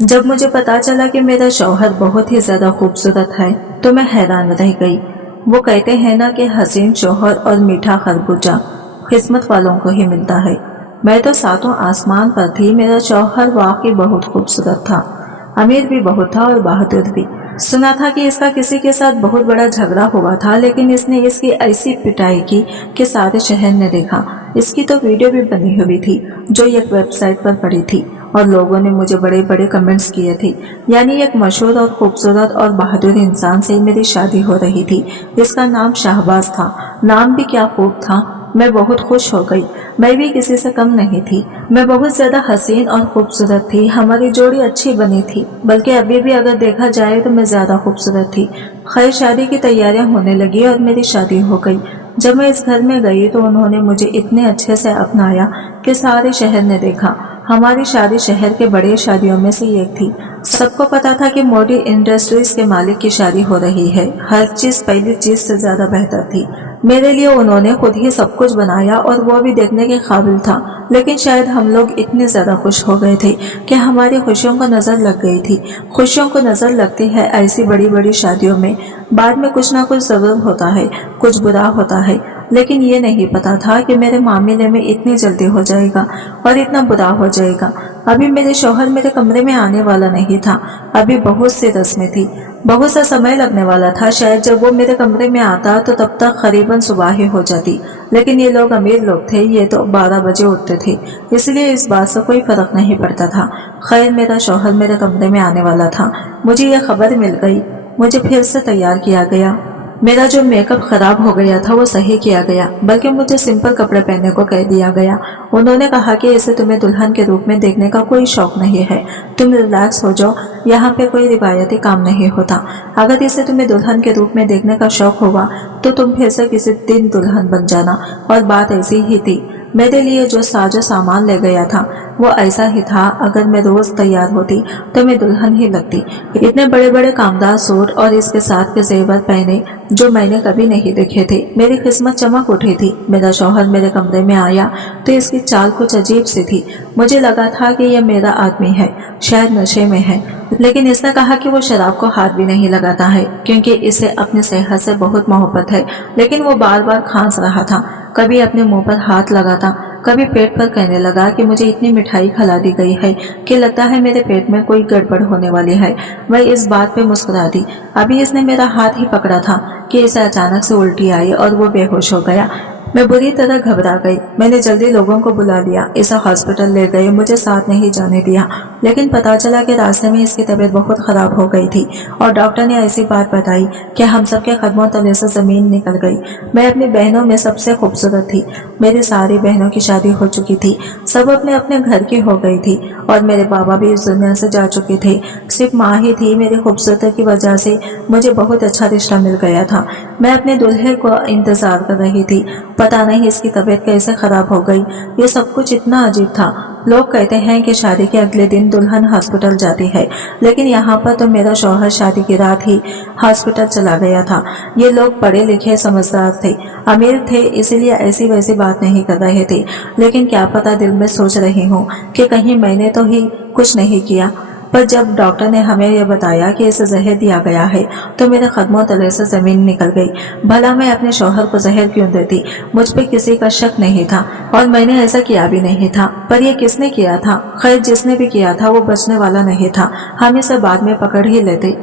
जब मुझे पता चला कि मेरा शौहर बहुत ही ज्यादा खूबसूरत है तो मैं हैरान रह गई। वो कहते हैं ना कि हसीन शौहर और मीठा खरबूजा किस्मत वालों को ही मिलता है। मैं तो सातों आसमान पर थी। मेरा शौहर वाकई बहुत खूबसूरत था, अमीर भी बहुत था और बहादुर भी। सुना था कि इसका किसी के साथ बहुत बड़ा झगड़ा हुआ था, लेकिन इसने इसकी ऐसी पिटाई की कि सारे शहर ने देखा। इसकी तो वीडियो भी बनी हुई थी जो एक वेबसाइट पर पड़ी थी और लोगों ने मुझे बड़े बड़े कमेंट्स किए थे। यानी एक मशहूर और खूबसूरत और बहादुर इंसान से मेरी शादी हो रही थी। इसका नाम शाहबाज था। नाम भी क्या खूब था। मैं बहुत खुश हो गई। मैं भी किसी से कम नहीं थी। मैं बहुत ज्यादा हसीन और खूबसूरत थी। हमारी जोड़ी अच्छी बनी थी, बल्कि अभी भी अगर देखा जाए तो मैं ज्यादा खूबसूरत थी। खैर, शादी की तैयारियां होने लगी और मेरी शादी हो गई। जब मैं इस घर में गई तो उन्होंने मुझे इतने अच्छे से अपनाया कि सारे शहर ने देखा। हमारी शादी शहर के बड़े शादियों में से एक थी। सबको पता था कि मोदी इंडस्ट्रीज के मालिक की शादी हो रही है। हर चीज पहली चीज से ज्यादा बेहतर थी। मेरे लिए उन्होंने खुद ही सब कुछ बनाया और वो भी देखने के काबिल था। लेकिन शायद हम लोग इतने ज्यादा खुश हो गए थे कि हमारी खुशियों को नजर लग गई थी। खुशियों को नजर लगती है ऐसी बड़ी बड़ी शादियों में। बाद में कुछ ना कुछ जरूर होता है, कुछ बुरा होता है। लेकिन ये नहीं पता था कि मेरे मामले में इतनी जल्दी हो जाएगा और इतना बुरा हो जाएगा। अभी मेरे शौहर मेरे कमरे में आने वाला नहीं था। अभी बहुत सी रस्में थी, बहुत सा समय लगने वाला था। शायद जब वो मेरे कमरे में आता तो तब तक करीबन सुबह ही हो जाती। लेकिन ये लोग अमीर लोग थे, ये तो 12 बजे उठते थे, इसलिए इस बात से कोई फर्क नहीं पड़ता था। खैर, मेरा शौहर मेरे कमरे में आने वाला था। मुझे यह खबर मिल गई। मुझे फिर से तैयार किया गया। मेरा जो मेकअप खराब हो गया था वो सही किया गया, बल्कि मुझे सिंपल कपड़े पहनने को कह दिया गया। उन्होंने कहा कि इसे तुम्हें दुल्हन के रूप में देखने का कोई शौक नहीं है, तुम रिलैक्स हो जाओ, यहाँ पे कोई रिवायती काम नहीं होता। अगर इसे तुम्हें दुल्हन के रूप में देखने का शौक होगा तो तुम फिर से किसी दिन दुल्हन बन जाना। और बात ऐसी ही थी। मेरे लिए जो साजो सामान ले गया था वो ऐसा ही था। अगर मैं रोज तैयार होती तो मैं दुल्हन ही लगती। इतने बड़े बड़े कामदार सूट और इसके साथ के जेवर पहने जो मैंने कभी नहीं देखे थे। मेरी किस्मत चमक उठी थी। मेरा शौहर मेरे कमरे में आया तो इसकी चाल कुछ अजीब सी थी। मुझे लगा था कि यह मेरा आदमी है, शायद नशे में है। लेकिन इसने कहा कि वो शराब को हाथ भी नहीं लगाता है क्योंकि इसे अपनी सेहत से बहुत मोहब्बत है। लेकिन वो बार बार खांस रहा था। कभी अपने मुंह पर हाथ लगाता, कभी पेट पर कहने लगा कि मुझे इतनी मिठाई खिला दी गई है कि लगता है मेरे पेट में कोई गड़बड़ होने वाली है। मैं इस बात पे मुस्कुरा दी। अभी इसने मेरा हाथ ही पकड़ा था कि इसे अचानक से उल्टी आई और वो बेहोश हो गया। मैं बुरी तरह घबरा गई। मैंने जल्दी लोगों को बुला लिया, इसे हॉस्पिटल ले गए, मुझे साथ नहीं जाने दिया। लेकिन पता चला कि रास्ते में इसकी तबीयत बहुत खराब हो गई थी और डॉक्टर ने ऐसी बात बताई कि हम सबके कदमों तले से जमीन निकल गई। मैं अपनी बहनों में सबसे खूबसूरत थी। मेरी सारी बहनों की शादी हो चुकी थी, सब अपने अपने घर की हो गई थी और मेरे बाबा भी इस दुनिया से जा चुके थे। सिर्फ माँ ही थी। मेरी खूबसूरती की वजह से मुझे बहुत अच्छा रिश्ता मिल गया था। मैं अपने दूल्हे को इंतजार कर रही थी। पता नहीं इसकी तबीयत कैसे खराब हो गई। ये सब कुछ इतना अजीब था। लोग कहते हैं कि शादी के अगले दिन दुल्हन हॉस्पिटल जाती है, लेकिन यहाँ पर तो मेरा शौहर शादी की रात ही हॉस्पिटल चला गया था। ये लोग पढ़े लिखे समझदार थे, अमीर थे, इसलिए ऐसी वैसी बात नहीं कर रहे थे। लेकिन क्या पता, दिल में सोच रही हूँ कि कहीं मैंने तो ही कुछ नहीं किया। पर जब डॉक्टर ने हमें यह बताया कि इसे जहर दिया गया है तो मेरे कदमों तले से जमीन निकल गई। भला मैं अपने शौहर को जहर क्यों देती? मुझ पे किसी का शक नहीं था और मैंने ऐसा किया भी नहीं था। पर यह किसने किया था? खैर, जिसने भी किया था वो बचने वाला नहीं था। हम इसे बाद में पकड़ ही लेते।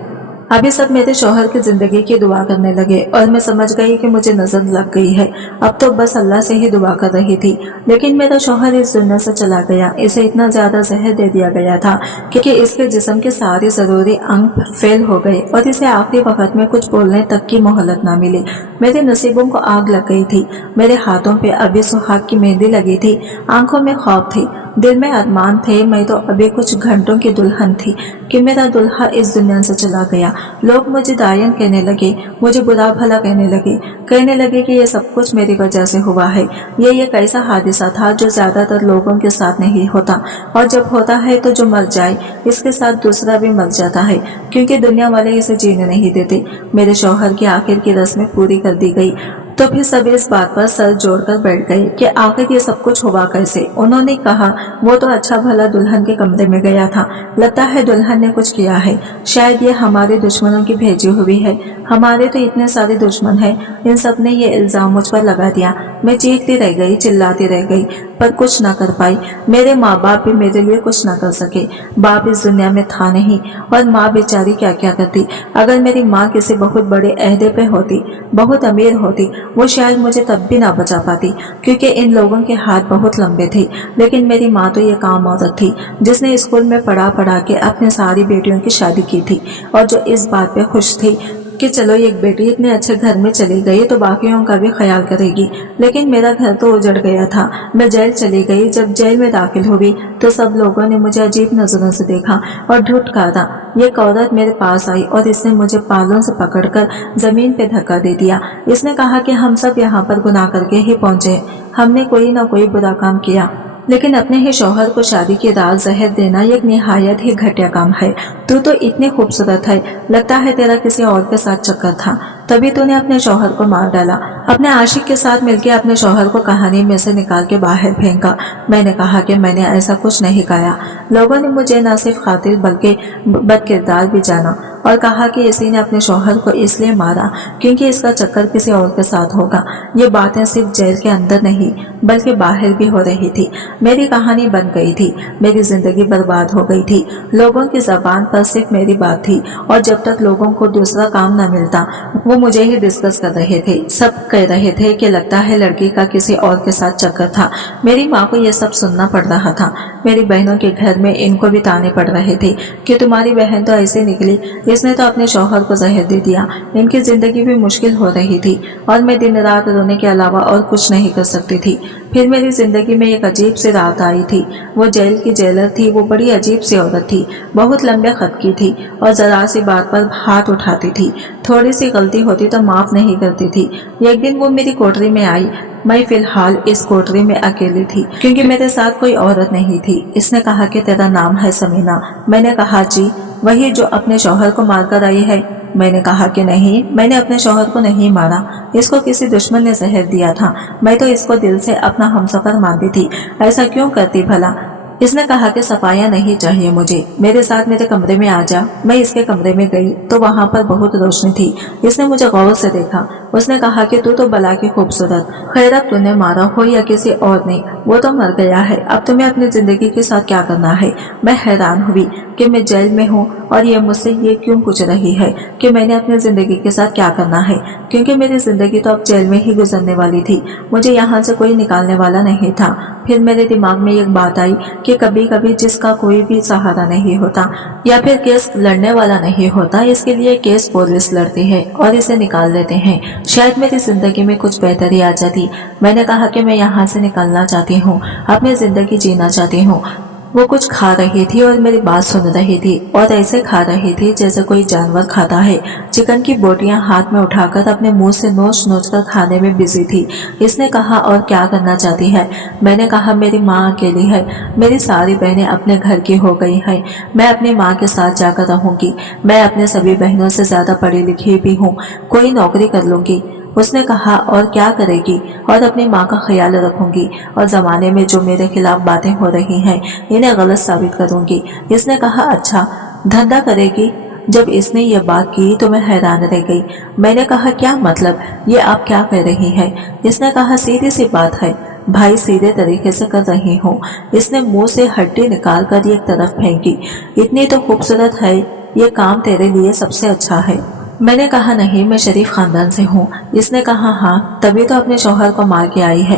अभी सब मेरे शौहर की जिंदगी की दुआ करने लगे और मैं समझ गई कि मुझे नजर लग गई है। अब तो बस अल्लाह से ही दुआ कर रही थी। लेकिन मेरा शौहर इस दुनिया से चला गया। इसे इतना ज्यादा जहर दे दिया गया था कि इसके जिस्म के सारे जरूरी अंग फेल हो गए और इसे आखिरी वक्त में कुछ बोलने तक की मोहलत ना मिली। मेरे नसीबों को आग लग गई थी। मेरे हाथों पे अभी सुहाग की मेहंदी लगी थी, आंखों में ख्वाब थी, दिल में अरमान थे। मैं तो अभी कुछ घंटों की दुल्हन थी कि मेरा दुल्हा इस दुनिया से चला गया। लोग मुझे दायन कहने लगे, मुझे बुरा भला कहने लगे कि ये सब कुछ मेरी वजह से हुआ है। ये एक ऐसा हादसा था जो ज्यादातर लोगों के साथ नहीं होता, और जब होता है तो जो मर जाए इसके साथ दूसरा भी मर जाता है, क्योंकि दुनिया वाले इसे जीने नहीं देते। मेरे शौहर की आखिर की रस्में पूरी कर दी गई। तो फिर सब इस बात पर सर जोड़कर बैठ गए कि आखिर ये सब कुछ हुआ कैसे। उन्होंने कहा, वो तो अच्छा भला दुल्हन के कमरे में गया था, लगता है दुल्हन ने कुछ किया है, शायद ये हमारे दुश्मनों की भेजी हुई है। हमारे तो इतने सारे दुश्मन हैं, इन सब ने ये इल्जाम मुझ पर लगा दिया। मैं चीखती रह गई, चिल्लाती रह गई, पर कुछ न कर पाई। मेरे माँ बाप भी मेरे लिए कुछ न कर सके। बाप इस दुनिया में था नहीं, और माँ बेचारी क्या क्या करती। अगर मेरी माँ किसी बहुत बड़े अहदे पे होती, बहुत अमीर होती, वो शायद मुझे तब भी ना बचा पाती, क्योंकि इन लोगों के हाथ बहुत लंबे थे। लेकिन मेरी माँ तो ये काम औरत थी जिसने स्कूल में पढ़ा पढ़ा के अपने सारी बेटियों की शादी की थी, और जो इस बात पे खुश थी कि चलो एक बेटी इतने अच्छे घर में चली गई तो बाकियों का भी ख्याल करेगी। लेकिन मेरा घर तो उजड़ गया था। मैं जेल चली गई। जब जेल में दाखिल हुई तो सब लोगों ने मुझे अजीब नजरों से देखा और ढुटकारा। एक औरत मेरे पास आई और इसने मुझे बालों से पकड़कर जमीन पे धक्का दे दिया। इसने कहा कि हम सब यहाँ पर गुनाह करके ही पहुंचे, हमने कोई ना कोई बुरा काम किया, लेकिन अपने ही शौहर को शादी की रात जहर देना एक निहायत ही घटिया काम है। तू तो इतनी खूबसूरत है, लगता है तेरा किसी और के साथ चक्कर था, तभी तूने अपने शौहर को मार डाला। अपने आशिक के साथ मिलकर अपने शौहर को कहानी में से निकाल के बाहर फेंका। मैंने कहा कि मैंने ऐसा कुछ नहीं कहा। लोगों ने मुझे न सिर्फ खातिर बल्कि बदकिरदार भी जाना और कहा कि इसी ने अपने शौहर को इसलिए मारा क्योंकि इसका चक्कर किसी और के साथ होगा। ये बातें सिर्फ जेल के अंदर नहीं बल्कि बाहर भी हो रही थी। मेरी कहानी बन गई थी, मेरी जिंदगी बर्बाद हो गई थी। लोगों की जबान पर सिर्फ मेरी बात थी, और जब तक लोगों को दूसरा काम न मिलता वो मुझे ही डिस्कस कर रहे थे। सब कह रहे थे कि लगता है लड़की का किसी और के साथ चक्कर था। मेरी माँ को यह सब सुनना पड़ रहा था। मेरी बहनों के घर में इनको भी ताने पड़ रहे थे कि तुम्हारी बहन तो ऐसे निकली, इसने तो अपने शौहर को जहर दे दिया। इनकी जिंदगी भी मुश्किल हो रही थी और मैं दिन रात रोने के अलावा और कुछ नहीं कर सकती थी। फिर मेरी जिंदगी में एक अजीब सी रात आई थी। वो जेल की जेलर थी। वो बड़ी अजीब सी औरत थी, बहुत लंबे खत की थी और जरा सी बात पर हाथ उठाती थी। थोड़ी सी गलती होती तो माफ नहीं करती थी। एक दिन वो मेरी कोठरी में आई। मैं फिलहाल इस कोठरी में अकेली थी क्योंकि मेरे साथ कोई औरत नहीं थी। इसने कहा कि तेरा नाम है समीना। मैंने कहा जी, वही जो अपने शौहर को मारकर आई है। मैंने कहा कि नहीं, मैंने अपने शौहर को नहीं मारा, इसको किसी दुश्मन ने जहर दिया था। मैं तो इसको दिल से अपना हमसफर मानती थी। ऐसा क्यों करती भला? इसने कहा कि सफाइयाँ नहीं चाहिए मुझे, मेरे साथ मेरे कमरे में आ जा। मैं इसके कमरे में गई तो वहाँ पर बहुत रोशनी थी। इसने मुझे गौर से देखा। उसने कहा कि तू तो बला की खूबसूरत, खैर अब तूने मारा हो या किसी और ने, वो तो मर गया है, अब तुम्हें अपनी जिंदगी के साथ क्या करना है। मैं हैरान हुई कि मैं जेल में हूँ और ये मुझसे ये क्यों पूछ रही है कि मैंने अपनी जिंदगी के साथ क्या करना है, क्योंकि मेरी जिंदगी तो अब जेल में ही गुजरने वाली थी। मुझे यहाँ से कोई निकालने वाला नहीं था। फिर मेरे दिमाग में एक बात आई कि कभी कभी जिसका कोई भी सहारा नहीं होता या फिर केस लड़ने वाला नहीं होता, इसके लिए केस पुलिस लड़ती है और इसे निकाल देते हैं। शायद मेरी जिंदगी में कुछ बेहतरी आ जाती। मैंने कहा कि मैं यहाँ से निकलना चाहती हूँ, अपनी जिंदगी जीना चाहती हूँ। वो कुछ खा रही थी और मेरी बात सुन रही थी, और ऐसे खा रही थी जैसे कोई जानवर खाता है। चिकन की बोटियां हाथ में उठाकर अपने मुंह से नोच नोच कर खाने में बिजी थी। इसने कहा, और क्या करना चाहती है? मैंने कहा, मेरी माँ अकेली है, मेरी सारी बहनें अपने घर की हो गई हैं। मैं अपनी माँ के साथ जाकर रहूंगी। मैं अपने सभी बहनों से ज्यादा पढ़ी लिखी भी हूँ, कोई नौकरी कर लूंगी। उसने कहा, और क्या करेगी? और अपनी माँ का ख्याल रखूंगी और जमाने में जो मेरे खिलाफ बातें हो रही हैं इन्हें गलत साबित करूंगी। इसने कहा, अच्छा धंधा करेगी? जब इसने ये बात की तो मैं हैरान रह गई। मैंने कहा, क्या मतलब? ये आप क्या कह रही हैं? इसने कहा, सीधी सी बात है भाई, सीधे तरीके से कर रही हूँ। इसने मुंह से हड्डी निकाल कर एक तरफ फेंकी। इतनी तो खूबसूरत है, ये काम तेरे लिए सबसे अच्छा है। मैंने कहा, नहीं, मैं शरीफ खानदान से हूँ। इसने कहा, हाँ, तभी तो अपने शौहर को मार के आई है।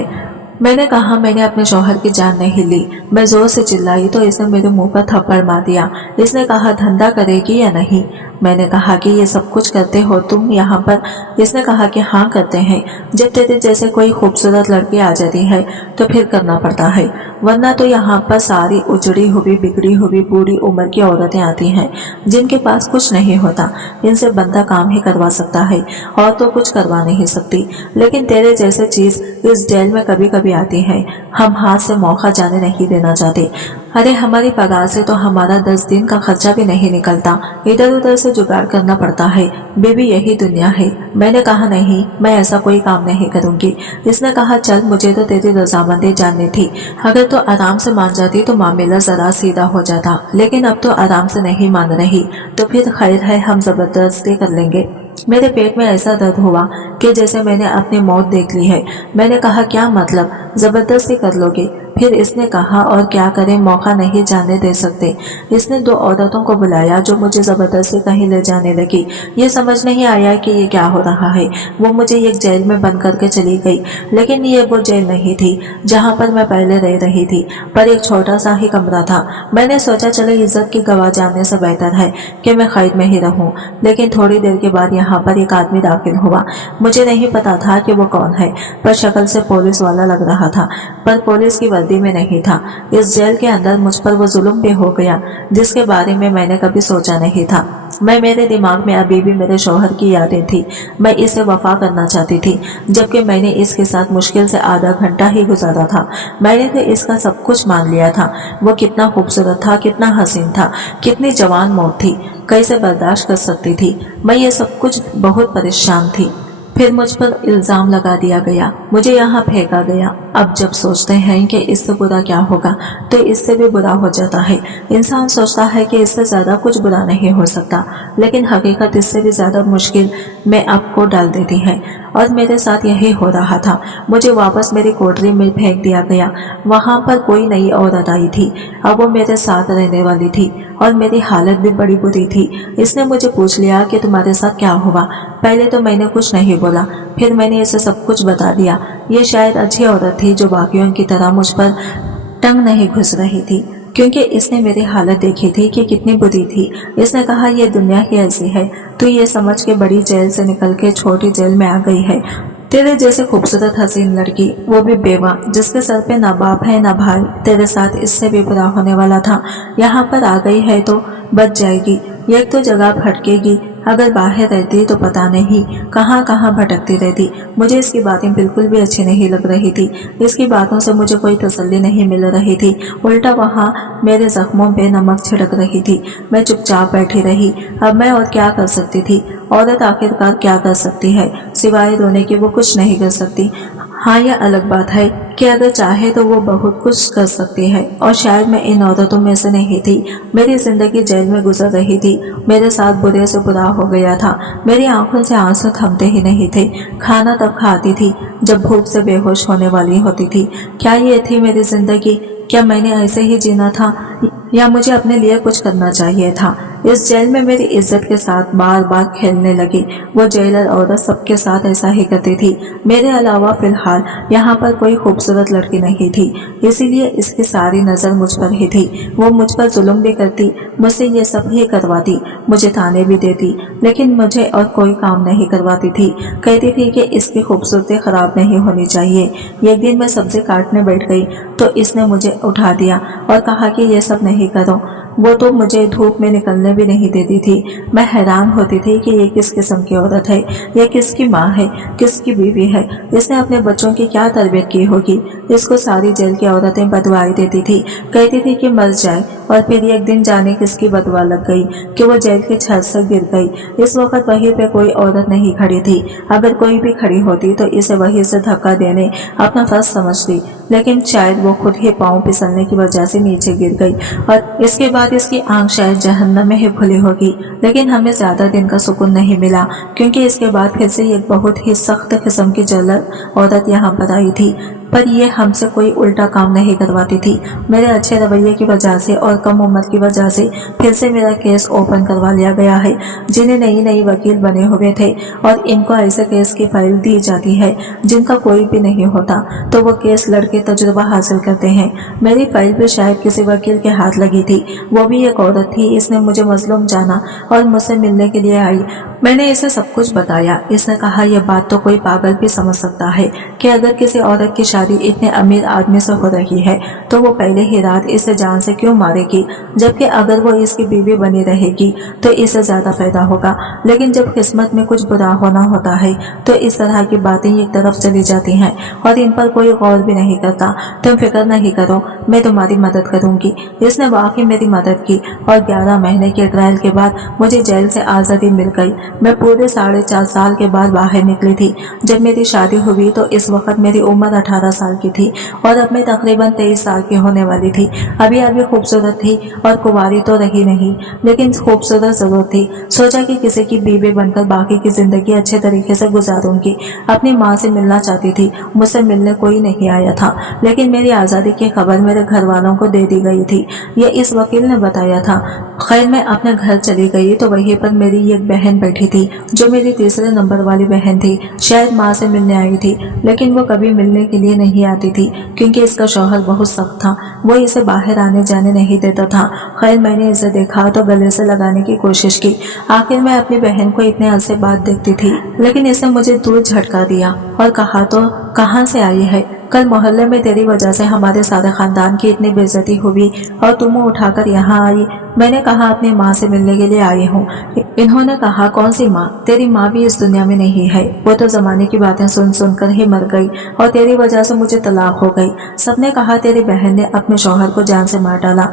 मैंने कहा, मैंने अपने शौहर की जान नहीं ली। मैं जोर से चिल्लाई तो इसने मेरे मुंह पर थप्पड़ मार दिया। इसने कहा, धंधा करेगी या नहीं? मैंने कहा कि ये सब कुछ करते हो तुम यहाँ पर? इसने कहा कि हाँ करते हैं। जब तेरे जैसे कोई खूबसूरत लड़की आ जाती है तो फिर करना पड़ता है, वरना तो यहाँ पर सारी उजड़ी हुई बिगड़ी हुई बूढ़ी उम्र की औरतें आती हैं जिनके पास कुछ नहीं होता। इनसे बंदा काम ही करवा सकता है और तो कुछ करवा नहीं सकती। लेकिन तेरे जैसे चीज इस जेल में कभी कभी आती है। हम हाथ से मौका जाने नहीं देना चाहते। अरे हमारी पगार से तो हमारा 10 दिन का खर्चा भी नहीं निकलता, इधर उधर से जुगाड़ करना पड़ता है। बेबी यही दुनिया है। मैंने कहा नहीं, मैं ऐसा कोई काम नहीं करूंगी। इसने कहा चल, मुझे तो तेरी रजामंदी जाननी थी। अगर तो आराम से मान जाती तो मामला जरा सीधा हो जाता, लेकिन अब तो आराम से नहीं मान रही, तो फिर खैर है, हम जबरदस्ती कर लेंगे। मेरे पेट में ऐसा दर्द हुआ कि जैसे मैंने अपनी मौत देख ली है। मैंने कहा क्या मतलब, जबरदस्ती कर लोगे? फिर इसने कहा और क्या करें, मौका नहीं जाने दे सकते। इसने 2 औरतों को बुलाया जो मुझे जबरदस्ती कहीं ले जाने लगी। ये समझ नहीं आया कि ये क्या हो रहा है। वो मुझे एक जेल में बंद करके चली गई, लेकिन ये वो जेल नहीं थी जहाँ पर मैं पहले रह रही थी, पर एक छोटा सा ही कमरा था। मैंने सोचा चलो इज्जत की गवाह जाने से बेहतर है कि मैं कैद में ही रहूं। लेकिन थोड़ी देर के बाद यहाँ पर एक आदमी दाखिल हुआ। मुझे नहीं पता था कि वो कौन है, पर शक्ल से पुलिस वाला लग रहा था, पर पुलिस की वर्दी में नहीं था। इस जेल के अंदर मुझ पर वो जुल्म भी हो गया जिसके बारे में मैंने कभी सोचा नहीं था। मेरे दिमाग में अभी भी मेरे शौहर की यादें थी। मैं इसे वफा करना चाहती थी, जबकि मैंने इसके साथ मुश्किल से आधा घंटा ही गुजारा था। मैंने तो इसका सब कुछ मान लिया था। वो कितना खूबसूरत था, कितना हसीन था, कितनी जवान मौत थी, कैसे बर्दाश्त कर सकती थी। मैं ये सब कुछ बहुत परेशान थी। फिर मुझ पर इल्जाम लगा दिया गया, मुझे यहाँ फेंका गया। अब जब सोचते हैं कि इससे बुरा क्या होगा, तो इससे भी बुरा हो जाता है। इंसान सोचता है कि इससे ज्यादा कुछ बुरा नहीं हो सकता, लेकिन हकीकत इससे भी ज्यादा मुश्किल में आपको डाल देती है। और मेरे साथ यही हो रहा था। मुझे वापस मेरी कोठरी में फेंक दिया गया। वहां पर कोई नई औरत आई थी, अब वो मेरे साथ रहने वाली थी और मेरी हालत भी बड़ी बुरी थी। इसने मुझे पूछ लिया कि तुम्हारे साथ क्या हुआ। पहले तो मैंने कुछ नहीं बोला, फिर मैंने इसे सब कुछ बता दिया। ये शायद अच्छी औरत थी जो बाकियों की तरह मुझ पर टंग नहीं घुस रही थी, क्योंकि इसने मेरी हालत देखी थी कि कितनी बुरी थी। इसने कहा ये दुनिया ही ऐसी है, तू ये समझ के बड़ी जेल से निकल के छोटी जेल में आ गई है। तेरे जैसे खूबसूरत हसीन लड़की, वो भी बेवा, जिसके सर पे ना बाप है ना भाई, तेरे साथ इससे भी बुरा होने वाला था। यहाँ पर आ गई है तो बच जाएगी। एक तो जगह भटकेगी, अगर बाहर रहती तो पता नहीं कहाँ कहाँ भटकती रहती। मुझे इसकी बातें बिल्कुल भी अच्छी नहीं लग रही थी। इसकी बातों से मुझे कोई तसल्ली नहीं मिल रही थी, उल्टा वहाँ मेरे जख्मों पे नमक छिड़क रही थी। मैं चुपचाप बैठी रही। अब मैं और क्या कर सकती थी? औरत आखिरकार क्या कर सकती है? सिवाय रोने की वो कुछ नहीं कर सकती। हाँ, यह अलग बात है कि अगर चाहे तो वो बहुत कुछ कर सकती है, और शायद मैं इन औरतों में से नहीं थी। मेरी जिंदगी जेल में गुजर रही थी। मेरे साथ बुरे से बुरा हो गया था। मेरी आंखों से आंसू थमते ही नहीं थे। खाना तब खाती थी जब भूख से बेहोश होने वाली होती थी। क्या ये थी मेरी जिंदगी? क्या मैंने ऐसे ही जीना था, या मुझे अपने लिए कुछ करना चाहिए था? इस जेल में मेरी इज्जत के साथ बार बार खेलने लगी। वो जेलर औरत सबके साथ ऐसा ही करती थी। मेरे अलावा फिलहाल यहाँ पर कोई खूबसूरत लड़की नहीं थी, इसीलिए इसकी सारी नजर मुझ पर ही थी। वो मुझ पर जुल्म भी करती, मुझसे ये सब ही करवाती, मुझे ताने भी देती, लेकिन मुझे और कोई काम नहीं करवाती थी। कहती थी कि इसकी खूबसूरती खराब नहीं होनी चाहिए। एक दिन मैं सब्जी काटने बैठ गई तो इसने मुझे उठा दिया और कहा कि ये सब नहीं करो। वो तो मुझे धूप में निकलने भी नहीं देती थी। मैं हैरान होती थी कि ये किस किस्म की औरत है, ये किसकी माँ है, किसकी बीवी है, इसने अपने बच्चों की क्या तरबियत की होगी। इसको सारी जेल की औरतें बदवाई देती थी, कहती थी कि मर जाए, और फिर एक दिन जाने किसकी बदवा लग गई कि वो जेल की छत से गिर गई। इस वक्त वहीं पे कोई औरत नहीं खड़ी थी। अगर कोई भी खड़ी होती तो इसे वहीं से धक्का देने अपना फर्ज समझती, लेकिन शायद वो खुद ही पाँव फिसलने की वजह से नीचे गिर गई, और इसके बाद इसकी आंख शायद जहन्नम में ही खुली होगी। लेकिन हमें ज्यादा दिन का सुकून नहीं मिला, क्योंकि इसके बाद फिर से एक बहुत ही सख्त किस्म की जेलर औरत यहाँ पर आई थी, पर यह हमसे कोई उल्टा काम नहीं करवाती थी। मेरे अच्छे रवैये की वजह से और कम उम्र की वजह से फिर से मेरा केस ओपन करवा लिया गया है। जिन्हें नई नई वकील बने हुए थे और इनको ऐसे केस की फाइल दी जाती है जिनका कोई भी नहीं होता, तो वो केस लड़के तजुर्बा हासिल करते हैं। मेरी फाइल भी शायद किसी वकील के हाथ लगी थी। वो भी एक औरत थी। इसने मुझे मजलूम जाना और मुझसे मिलने के लिए आई। मैंने इसे सब कुछ बताया। इसने कहा यह बात तो कोई पागल भी समझ सकता है कि अगर किसी औरत की शादी इतने अमीर आदमी से हो रही है तो वो पहले ही रात इसे जान से क्यों मारेगी, जबकि अगर वो इसकी बीवी बनी रहेगी तो इससे ज्यादा फायदा होगा। लेकिन जब किस्मत में कुछ बुरा होना होता है तो इस तरह की बातें एक तरफ चली जाती हैं और इन पर कोई गौर भी नहीं करता। तुम फिक्र नहीं करो, मैं तुम्हारी मदद करूंगी। इसने वाकई मेरी मदद की और 11 महीने के ट्रायल के बाद मुझे जेल से आज़ादी मिल गई। मैं पूरे 4.5 साल के बाद बाहर निकली थी। जब मेरी शादी हुई तो इस वक्त मेरी उम्र 18 साल की थी और अब मैं तकरीबन 23 साल की होने वाली थी। अभी अभी खूबसूरत थी और कुंवारी तो रही नहीं, लेकिन खूबसूरत जरूर थी। सोचा कि किसी की बीवी बनकर बाकी की जिंदगी अच्छे तरीके से गुजारूंगी। अपनी माँ से मिलना चाहती थी, मुझसे मिलने कोई नहीं आया था, लेकिन मेरी आज़ादी की खबर मेरे घर वालों को दे दी गई थी, ये इस वकील ने बताया था। खैर मैं अपने घर चली गई तो वहीं पर मेरी एक बहन बैठी थी जो मेरी तीसरे नंबर वाली बहन थी। शायद माँ से मिलने आई थी, लेकिन वो कभी मिलने के लिए नहीं आती थी क्योंकि इसका शौहर बहुत सख्त था, वो इसे बाहर आने जाने नहीं देता था। खैर मैंने इसे देखा तो गले से लगाने की कोशिश की। आखिर मैं अपनी बहन को इतने अरसे बाद देखती थी, लेकिन इसने मुझे दूर झटका दिया और कहा तो कहाँ से आई है? कल मोहल्ले में तेरी वजह से हमारे सारे खानदान की इतनी बेइज्जती हुई और तुम उठाकर यहाँ आई। मैंने कहा अपनी माँ से मिलने के लिए आई हूँ। इन्होंने कहा कौन सी माँ? तेरी माँ भी इस दुनिया में नहीं है, वो तो जमाने की बातें सुन सुनकर ही मर गई और तेरी वजह से मुझे तलाक हो गई। सबने कहा तेरी बहन ने अपने शौहर को जान से मार डाला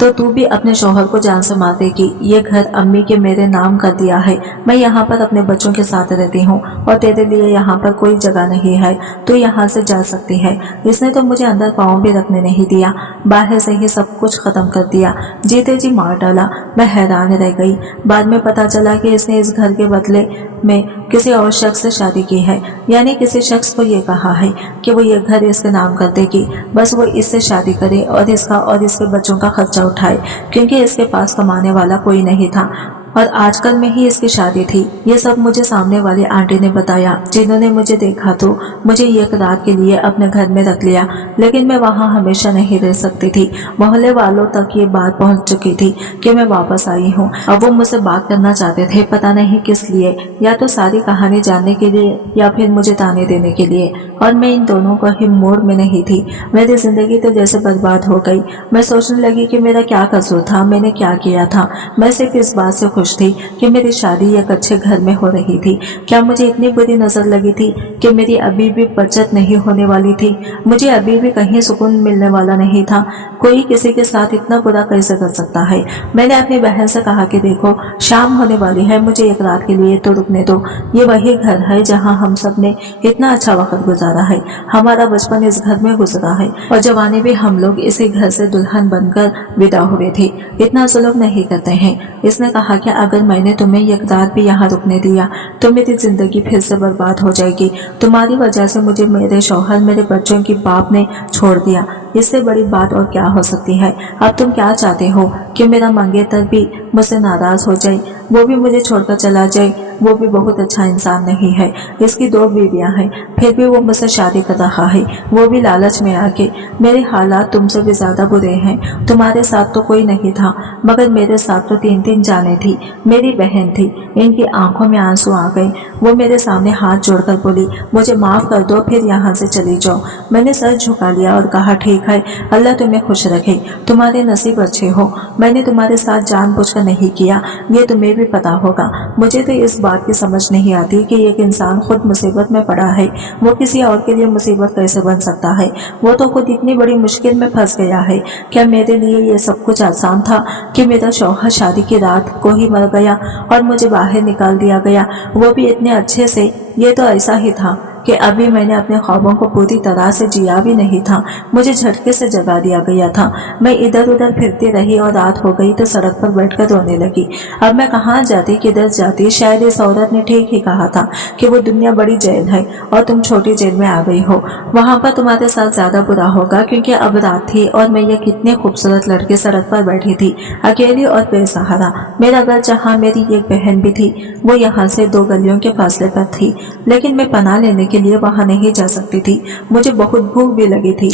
तो तू भी अपने शौहर को जान से मार देगी। ये घर अम्मी के मेरे नाम कर दिया है। मैं यहाँ पर अपने बच्चों के साथ रहती हूँ और तेरे लिए यहाँ पर कोई जगह नहीं है, तू यहाँ से जा सकती है। इसने तो मुझे अंदर पाँव भी रखने नहीं दिया, बाहर से ही सब कुछ खत्म कर दिया, जीते जी मार डाला। मैं हैरान रह गई। बाद में पता चला कि इसने इस घर के बदले में किसी और शख्स से शादी की है, यानी किसी शख्स को ये कहा है कि वो ये घर इसके नाम कर देगी, बस वो इससे शादी करे और इसका और इसके बच्चों का खर्चा उठाए, क्योंकि इसके पास कमाने वाला कोई नहीं था और आजकल में ही इसकी शादी थी। ये सब मुझे सामने वाली आंटी ने बताया, जिन्होंने मुझे देखा तो मुझे एक रात के लिए अपने घर में रख लिया, लेकिन मैं वहाँ हमेशा नहीं रह सकती थी। मोहल्ले वालों तक ये बात पहुँच चुकी थी कि मैं वापस आई हूँ। अब वो मुझसे बात करना चाहते थे, पता नहीं किस लिए, या तो सारी कहानी जानने के लिए या फिर मुझे ताने देने के लिए, और मैं इन दोनों का ही मूड में नहीं थी। मेरी जिंदगी तो जैसे बर्बाद हो गई। मैं सोचने लगी कि मेरा क्या कसूर था, मैंने क्या किया था। मैं सिर्फ इस बात से खुश थी कि मेरी शादी एक अच्छे घर में हो रही थी। क्या मुझे इतनी बुरी नजर लगी थी कि मेरी अभी भी बचत नहीं होने वाली थी? मुझे अभी भी कहीं सुकून मिलने वाला नहीं था। कोई किसी के साथ इतना बुरा कैसे कर सकता है? मैंने अपनी बहन से कहा कि देखो शाम होने वाली है, मुझे एक रात के लिए तो रुकने दो। ये वही घर है जहाँ हम सब ने इतना अच्छा वक्त गुजारा है। हमारा बचपन इस घर में गुजरा है और जवानी भी हम लोग इसी घर से दुल्हन बनकर विदा हुए थे। इतना जुल्म नहीं करते हैं। इसने कहा कि अगर मैंने तुम्हें एक रात भी यहाँ रुकने दिया तो मेरी जिंदगी फिर से बर्बाद हो जाएगी। तुम्हारी वजह से मुझे मेरे शौहर, मेरे बच्चों की बाप ने छोड़ दिया। इससे बड़ी बात और क्या हो सकती है? अब तुम क्या चाहते हो कि मेरा मंगेतर भी मुझसे नाराज हो जाए, वो भी मुझे छोड़कर चला जाए? वो भी बहुत अच्छा इंसान नहीं है। इसकी 2 बीवियां हैं, फिर भी वो मुझसे शादी कर रहा है, वो भी लालच में आके। मेरे हालात तुमसे भी ज्यादा बुरे हैं। तुम्हारे साथ तो कोई नहीं था, मगर मेरे साथ तो 3 जाने थी। मेरी बहन थी। इनकी आंखों में आंसू आ गए। वो मेरे सामने हाथ जोड़कर बोली, मुझे माफ कर दो, फिर यहाँ से चली जाओ। मैंने सर झुका लिया और कहा ठीक है, अल्लाह तुम्हें खुश रखे, तुम्हारे नसीब अच्छे हो। मैंने तुम्हारे साथ जानबूझकर नहीं किया, ये तुम्हें भी पता होगा। मुझे तो इस बात की समझ नहीं आती कि एक इंसान खुद मुसीबत में पड़ा है, वो किसी और के लिए मुसीबत कैसे बन सकता है? वो तो खुद इतनी बड़ी मुश्किल में फंस गया है। क्या मेरे लिए ये सब कुछ आसान था कि मेरा शौहर शादी की रात को ही मर गया और मुझे बाहर निकाल दिया गया, वो भी इतने अच्छे से? ये तो ऐसा ही था कि अभी मैंने अपने ख्वाबों को पूरी तरह से जिया भी नहीं था, मुझे झटके से जगा दिया गया था। मैं इधर उधर फिरती रही और रात हो गई तो सड़क पर बैठकर रोने लगी। अब मैं कहाँ जाती, किधर जाती? शायद इस औरत ने ठीक ही कहा था कि वो दुनिया बड़ी जेल है और तुम छोटी जेल में आ गई हो। वहाँ पर तुम्हारे साथ ज्यादा बुरा होगा, क्योंकि अब रात थी और मैं ये कितने खूबसूरत लड़के सड़क पर बैठी थी, अकेली और बेसहारा। मेरा घर जहाँ मेरी एक बहन भी थी, वो यहाँ से 2 गलियों के फासले पर थी, लेकिन मैं पनाह लेने के लिए वहां नहीं जा सकती थी। मुझे बहुत भूख भी लगी थी।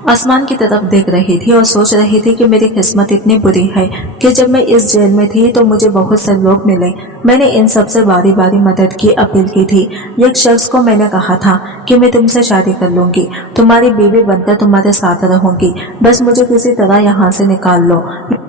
आसमान की तरफ देख रही थी और सोच रही थी कि मेरी किस्मत इतनी बुरी है कि जब मैं इस जेल में थी तो मुझे बहुत से लोग मिले। मैंने इन सबसे बारी बारी मदद की अपील की थी। एक शख्स को मैंने कहा था कि मैं तुमसे शादी कर लूंगी, तुम्हारी बीवी बनकर तुम्हारे साथ रहूंगी, बस मुझे किसी तरह यहाँ से निकाल लो।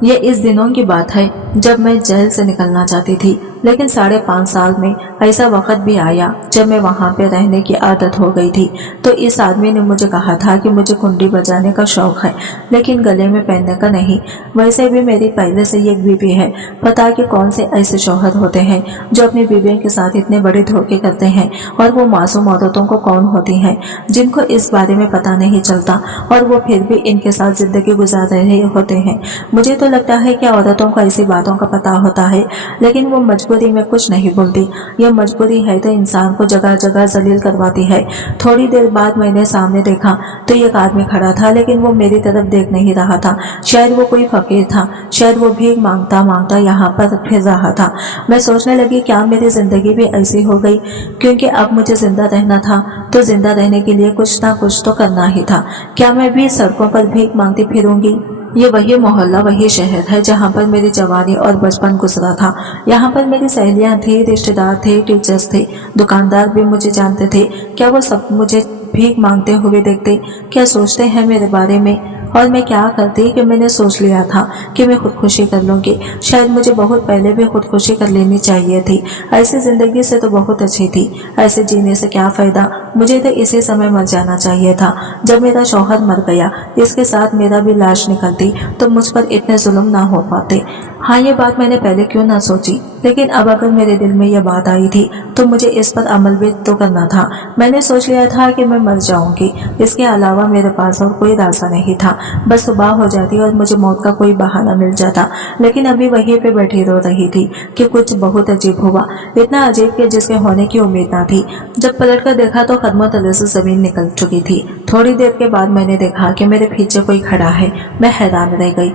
ये इस दिनों की बात है जब मैं जेल से निकलना चाहती थी, लेकिन 5.5 साल में ऐसा वक्त भी आया जब मैं वहाँ पे रहने की आदत हो गई थी। तो इस आदमी ने मुझे कहा था कि मुझे कुंडी बजाने का शौक है, लेकिन गले में पहनने का नहीं। वैसे भी मेरी पहले से ही एक बीवी है। पता कि कौन से ऐसे शौहर होते हैं जो अपनी बीवियों के साथ इतने बड़े धोखे करते हैं, और वो मासूम औरतों को कौन होती हैं जिनको इस बारे में पता नहीं चलता और वो फिर भी इनके साथ जिंदगी गुजार रहे होते हैं। मुझे तो लगता है कि औरतों को ऐसी बातों का पता होता है, लेकिन वो मजबूरी में कुछ नहीं बोलती। यह मजबूरी है तो इंसान को जगह जगह जलील करवाती है। थोड़ी देर बाद मैंने सामने देखा तो एक आदमी खड़ा था, लेकिन वो मेरी तरफ देख नहीं रहा था। शायद वो कोई फकीर था, शायद वो भीख मांगता मांगता यहाँ पर फिर रहा था। मैं सोचने लगी क्या मेरी जिंदगी भी ऐसी हो गई, क्योंकि अब मुझे जिंदा रहना था तो जिंदा रहने के लिए कुछ ना कुछ तो करना ही था। क्या मैं भी सड़कों पर भीख मांगती फिरूंगी? ये वही मोहल्ला, वही शहर है जहाँ पर मेरी जवानी और बचपन गुजरा था। यहाँ पर मेरी सहेलियाँ थी, रिश्तेदार थे, टीचर्स थे, दुकानदार भी मुझे जानते थे। क्या वो सब मुझे भीख मांगते हुए देखते? क्या सोचते हैं मेरे बारे में? और मैं क्या करती कि मैंने सोच लिया था कि मैं खुदकुशी कर लूंगी। शायद मुझे बहुत पहले भी खुदकुशी कर लेनी चाहिए थी। ऐसी जिंदगी से तो बहुत अच्छी थी, ऐसे जीने से क्या फायदा। मुझे तो इसी समय मर जाना चाहिए था। जब मेरा शौहर मर गया, इसके साथ मेरा भी लाश निकलती तो मुझ पर इतने जुल्म ना हो पाते। हाँ, ये बात मैंने पहले क्यों ना सोची, लेकिन अब अगर मेरे दिल में यह बात आई थी तो मुझे इस पर अमल भी तो करना था। मैंने सोच लिया था कि मैं मर जाऊंगी, इसके अलावा मेरे पास और कोई रास्ता नहीं था। बस सुबह हो जाती और मुझे मौत का कोई बहाना मिल जाता। लेकिन अभी वहीं पे बैठी रो रही थी कि कुछ बहुत अजीब हुआ, इतना अजीब कि जिसके होने की उम्मीद ना थी। जब पलट कर देखा तो कदमों तले से जमीन निकल चुकी थी। थोड़ी देर के बाद मैंने देखा कि मेरे पीछे कोई खड़ा है। मैं हैरान रह गई।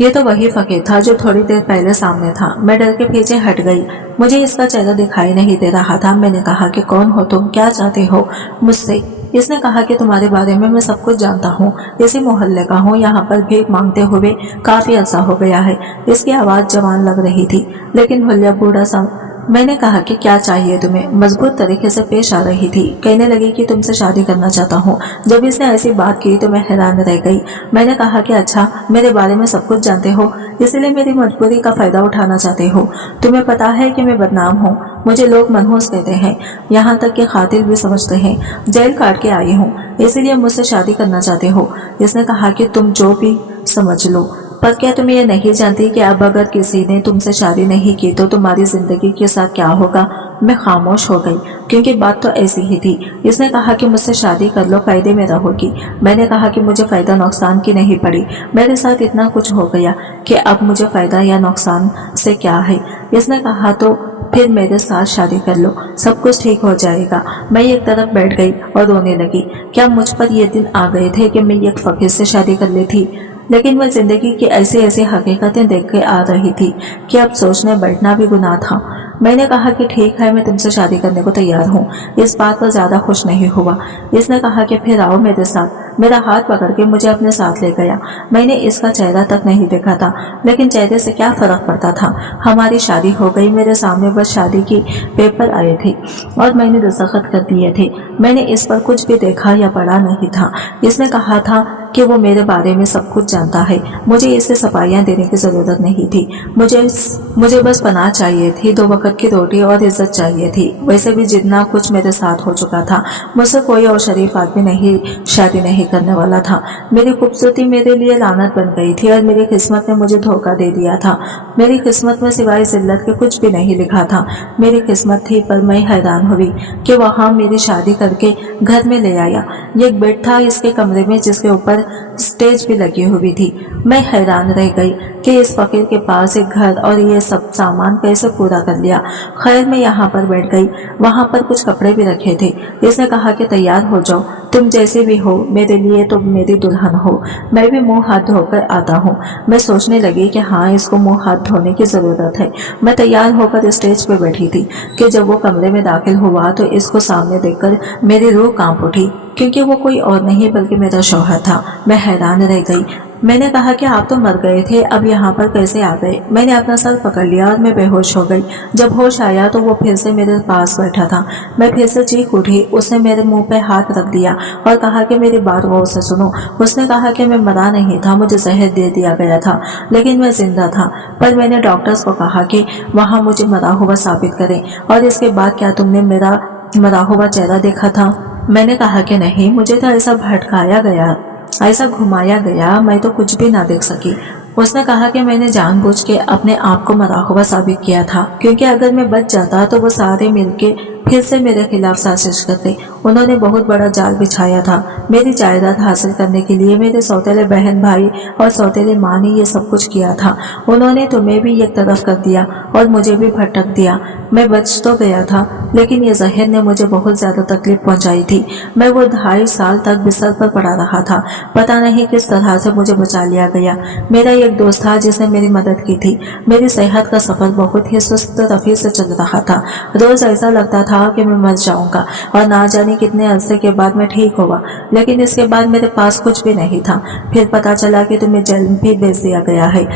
ये तो वही फकीर था जो थोड़ी देर पहले सामने था। मैं डर के पीछे हट गई। मुझे इसका चेहरा दिखाई नहीं दे रहा था। मैंने कहा कि कौन हो तुम, क्या चाहते हो मुझसे? इसने कहा कि तुम्हारे बारे में मैं सब कुछ जानता हूँ, इसी मोहल्ले का हूँ, यहाँ पर भीख मांगते हुए काफी अरसा हो गया है। इसकी आवाज जवान लग रही थी, लेकिन भुल्लिया बूढ़ा सा। मैंने कहा कि क्या चाहिए तुम्हें? मजबूत तरीके से पेश आ रही थी। कहने लगी कि तुमसे शादी करना चाहता हूँ। जब इसने ऐसी बात की तो मैं हैरान रह गई। मैंने कहा कि अच्छा, मेरे बारे में सब कुछ जानते हो, इसलिए मेरी मजबूरी का फायदा उठाना चाहते हो। तुम्हें पता है कि मैं बदनाम हूँ, मुझे लोग मनहूस कहते हैं, यहाँ तक कि कातिल भी समझते हैं। जेल काट के आई हूँ, इसीलिए मुझसे शादी करना चाहते हो। इसने कहा कि तुम जो भी समझ लो, पर क्या तुम ये नहीं जानती कि अब अगर किसी ने तुमसे शादी नहीं की तो तुम्हारी जिंदगी के साथ क्या होगा? मैं खामोश हो गई, क्योंकि बात तो ऐसी ही थी। इसने कहा कि मुझसे शादी कर लो, फायदे में रहोगी। मैंने कहा कि मुझे फायदा नुकसान की नहीं पड़ी, मेरे साथ इतना कुछ हो गया कि अब मुझे फायदा या नुकसान से क्या है। इसने कहा तो फिर मेरे साथ शादी कर लो, सब कुछ ठीक हो जाएगा। मैं एक तरफ बैठ गई और रोने लगी। क्या मुझ पर ये दिन आ गए थे कि मैं एक फकीर से शादी कर लेती? लेकिन मैं जिंदगी की ऐसी ऐसी हकीकतें देख के आ रही थी कि अब सोचने बैठना भी गुनाह था। मैंने कहा कि ठीक है, मैं तुमसे शादी करने को तैयार हूँ। इस बात पर ज्यादा खुश नहीं हुआ। इसने कहा कि फिर आओ मेरे साथ। मेरा हाथ पकड़ के मुझे अपने साथ ले गया। मैंने इसका चेहरा तक नहीं देखा था, लेकिन चेहरे से क्या फर्क पड़ता था। हमारी शादी हो गई। मेरे सामने बस शादी की पेपर आए थे और मैंने दस्तखत कर दिए थे। मैंने इस पर कुछ भी देखा या पढ़ा नहीं था। इसने कहा था कि वो मेरे बारे में सब कुछ जानता है। मुझे इसे सफाइयाँ देने की जरूरत नहीं थी। मुझे बस पनाह चाहिए थी, 2 वक्त की रोटी और इज्जत चाहिए थी। वैसे भी जितना कुछ मेरे साथ हो चुका था, मुझसे कोई और शरीफ आदमी नहीं शादी नहीं करने वाला था। मेरी खूबसूरती मेरे लिए लानत बन गई थी और मेरी किस्मत ने मुझे धोखा दे दिया था। मेरी किस्मत में सिवाय जिल्लत के कुछ भी नहीं लिखा था। मेरी किस्मत थी, पर मैं हैरान हुई कि वहाँ मेरी शादी करके घर में ले आया। एक बेड था इसके कमरे में, जिसके ऊपर स्टेज भी लगी हुई थी। मैं हैरान रह गई कि इस फकीर के पास एक घर और ये सब सामान कैसे पूरा कर लिया। खैर, मैं यहाँ पर बैठ गई। वहाँ पर कुछ कपड़े भी रखे थे। इसने कहा कि तैयार हो जाओ, तुम जैसे भी हो मेरे लिए तो मेरी दुल्हन हो। मैं भी मुंह हाथ धोकर आता हूँ। मैं सोचने लगी कि हाँ, इसको मुंह हाथ धोने की जरूरत है। मैं तैयार होकर स्टेज पे बैठी थी कि जब वो कमरे में दाखिल हुआ तो इसको सामने देखकर मेरी रूह कांप उठी। क्योंकि वो कोई और नहीं बल्कि मेरा शौहर था। मैं हैरान रह गई। मैंने कहा कि आप तो मर गए थे, अब यहाँ पर कैसे आ गए? मैंने अपना सर पकड़ लिया और मैं बेहोश हो गई। जब होश आया तो वो फिर से मेरे पास बैठा था। मैं फिर से चीख उठी। उसने मेरे मुंह पे हाथ रख दिया और कहा कि मेरी बात गौर से सुनो। उसने कहा कि मैं मरा नहीं था, मुझे जहर दे दिया गया था, लेकिन मैं जिंदा था। पर मैंने डॉक्टर्स को कहा कि वहाँ मुझे मरा हुआ साबित करें। और इसके बाद क्या तुमने मेरा मरा हुआ चेहरा देखा था? मैंने कहा कि नहीं, मुझे तो ऐसा भटकाया गया, ऐसा घुमाया गया, मैं तो कुछ भी ना देख सकी। उसने कहा कि मैंने जानबूझ के अपने आप को मरा हुआ साबित किया था, क्योंकि अगर मैं बच जाता तो वो सारे मिलके फिर से मेरे खिलाफ साजिश करते। उन्होंने बहुत बड़ा जाल बिछाया था। मेरी जायदाद हासिल करने के लिए मेरे सौतेले बहन भाई और सौतेले माँ ने ये सब कुछ किया था। उन्होंने तुम्हें भी एक तरफ कर दिया और मुझे भी भटक दिया। मैं बच तो गया था, लेकिन ये जहर ने मुझे बहुत ज्यादा तकलीफ पहुंचाई थी। मैं वो 2.5 साल तक बिस्तर पर पड़ा रहा था। पता नहीं किस तरह से मुझे बचा लिया गया। मेरा एक दोस्त था जिसने मेरी मदद की थी। मेरी सेहत का सफर बहुत ही सुस्त रफी से चल रहा था। रोज ऐसा लगता था कि मैं मर जाऊंगा और ना जाने कितने अरसे के बाद मैं ठीक हुआ। लेकिन इसके बाद मेरे पास कुछ भी नहीं था। फिर पता चला कि तुम्हें जेल भी भेज दिया गया है।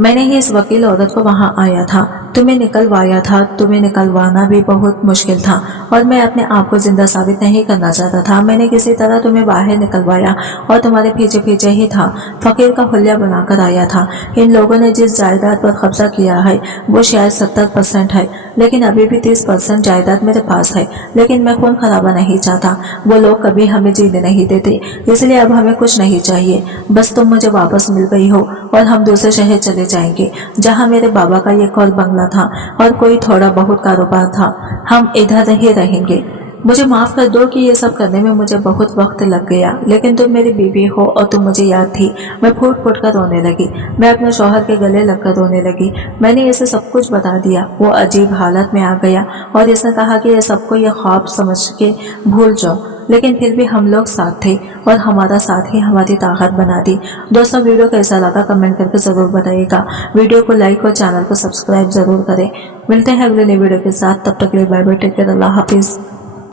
मैंने ही इस वकील औरत को वहां आया था, तुम्हें निकलवाया था। तुम्हें निकलवाना भी बहुत मुश्किल था और मैं अपने आप को जिंदा साबित नहीं करना चाहता था। मैंने किसी तरह तुम्हें बाहर निकलवाया और तुम्हारे पीछे पीछे ही था। फकीर का हुलिया बनाकर आया था। इन लोगों ने जिस जायदाद पर कब्जा किया है वो शायद 70% है, लेकिन अभी भी 30% जायदाद मेरे पास है। लेकिन मैं खून खराबा नहीं चाहता। वो लोग कभी हमें जीने नहीं देते, इसलिए अब हमें कुछ नहीं चाहिए। बस तुम मुझे वापस मिल गई हो और हम दूसरे शहर चले जाएंगे जहाँ मेरे बाबा का एक और बंगला था और कोई थोड़ा बहुत कारोबार था। हम इधर ही रहेंगे। मुझे माफ कर दो कि ये सब करने में मुझे बहुत वक्त लग गया, लेकिन तुम मेरी बीवी हो और तुम मुझे याद थी। मैं फूट फूट कर रोने लगी। मैं अपने शौहर के गले लगकर रोने लगी। मैंने इसे सब कुछ बता दिया। वो अजीब हालत में आ गया और इसने कहा कि ये सबको ये ख्वाब समझ के भूल जाओ, लेकिन फिर भी हम लोग साथ थे और हमारा साथ ही हमारी ताकत बना दी। दोस्तों, वीडियो कैसा लगा कमेंट करके जरूर बताइएगा। वीडियो को लाइक और चैनल को सब्सक्राइब जरूर करें। मिलते हैं अगले नई वीडियो के साथ। तब तक के लिए बाय बाय, टेक केयर, अल्लाह हाफिज।